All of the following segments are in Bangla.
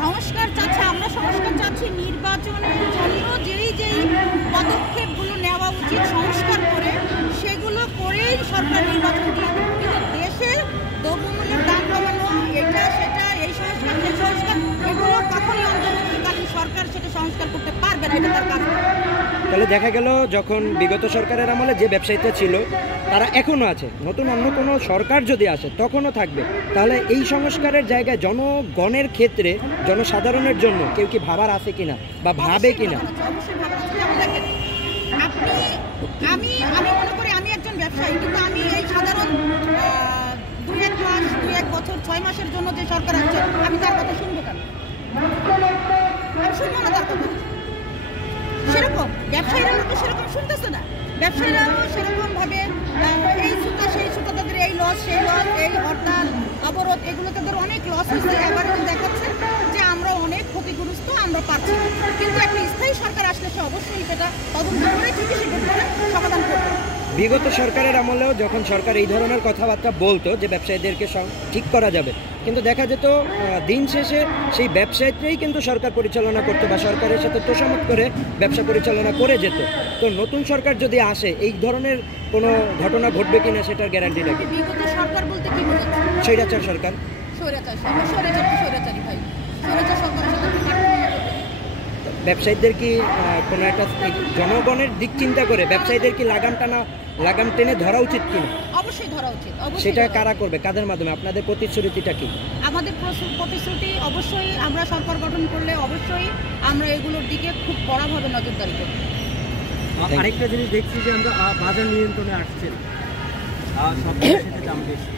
সংস্কার চাচ্ছি, আমরা সংস্কার চাচ্ছি নির্বাচনের জন্য যেই পদক্ষেপগুলো নেওয়া উচিত সংস্কার করে সেগুলো করেই সরকার নির্বাচন দিয়ে দেবে। কিন্তু দেশের দ্রব্যমূল্যের দাম কমানো, এটা সেটা, এই সংস্কার সেই সংস্কার, এগুলো কখনই অন্তর্বর্তীকালীন সরকার সেটা সংস্কার করতে পারবে না, এটা তার কাজ। তাহলে দেখা গেল যখন বিগত সরকারের আমলে যে ব্যবসায়ীটা ছিল তারা এখনও আছে, নতুন অন্য কোনো সরকার যদি আসে তখনও থাকবে। তাহলে এই সংস্কারের জায়গায় জনগণের ক্ষেত্রে জনসাধারণের জন্য কেউ কি ভাবার আছে কিনা বা ভাবে কিনা? অবশ্যই ভাবার আছে। যেমন দেখেন, আমি মনে করি আমি একজন ব্যবসায়ী, কিন্তু আমি এই সাধারণ 2-1 মাস, 2-1 বছর, 6 মাসের জন্য যে সরকার আসছে আমি তার কথা শুনবো কেন? আমি শুনবো না তার কথা। সেরকম ব্যবসায়ীরা তো সেরকম শুনতেছে না। ব্যবসায়ীরাও সেরকম ভাবে এই সুতা সেই সুতা, তাদের এই লস সেই লস, এই হরতাল অবরোধ, এগুলো তাদের অনেক লস হয়েছে। এবার দেখাচ্ছে যে আমরা অনেক ক্ষতিগ্রস্ত, আমরা পাচ্ছি। কিন্তু একটা স্থায়ী সরকার আসলে সে অবশ্যই সেটা তদন্ত করে ঠিকই সেটা সমাধান করবে। বিগত সরকারের আমলেও যখন সরকার এই ধরনের কথাবার্তা বলতো যে ব্যবসায়ীদেরকে ঠিক করা যাবে, কিন্তু দেখা যেত দিন শেষে সেই ব্যবসায়ীরাই কিন্তু সরকার পরিচালনা করতো বা সরকারের সাথে তোষামত করে ব্যবসা পরিচালনা করে যেত। তো নতুন সরকার যদি আসে এই ধরনের কোনো ঘটনা ঘটবে কিনা সেটার গ্যারান্টিটা কি? বিগত সরকার বলতে কি বোঝাচ্ছে? স্বৈরাচার সরকার। স্বৈরাচার সরকার, স্বৈরাচারী ভাই, স্বৈরাচার সরকারের সাথে ব্যবসায়ীদের কি কোনো একটা জনগণের দিক চিন্তা করে ব্যবসায়ীদের কি লাগাম টেনে ধরা উচিত কিনা? অবশ্যই ধরা উচিত। সেটা কারা করবে, কাদের মাধ্যমে? আপনাদের প্রতিশ্রুতিটা কি? আমাদের প্রতিশ্রুতি অবশ্যই আমরা সরকার গঠন করলে অবশ্যই আমরা এগুলোর দিকে খুব বড়ভাবে নজরদারি করব। আরেকটা জিনিস দেখছি যে আমরা বাজার নিয়ন্ত্রণে আসছে না, সব কিছুতে দাম বেশি।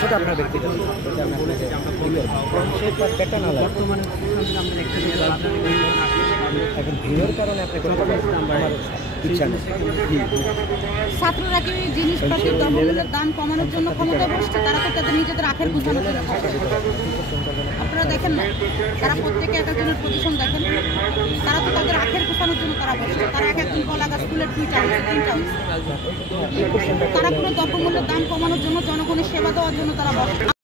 সেটা আপনার ব্যক্তিগত, বর্তমানে এখন ভিড়ের কারণে আপনি ইচ্ছা নেই। ছাত্ররা কি জিনিসপাতির দ্রব্যমূল্যের দাম কমানোর জন্য ক্ষমতা বসছে? তারা তো তাদের নিজেদের আখের গুছানোর জন্য। আপনারা দেখেন না, তারা প্রত্যেকে এক একজনের পজিশন দেখেন, তারা তো তাদের আখের গুছানোর জন্য তারা বসছে। তারা এক একজন কলা গাছ ফুলের 2টা 3টা, তারা কোনো দ্রব্যমূল্যের দাম কমানোর জন্য, জনগণের সেবা দেওয়ার জন্য তারা বসে।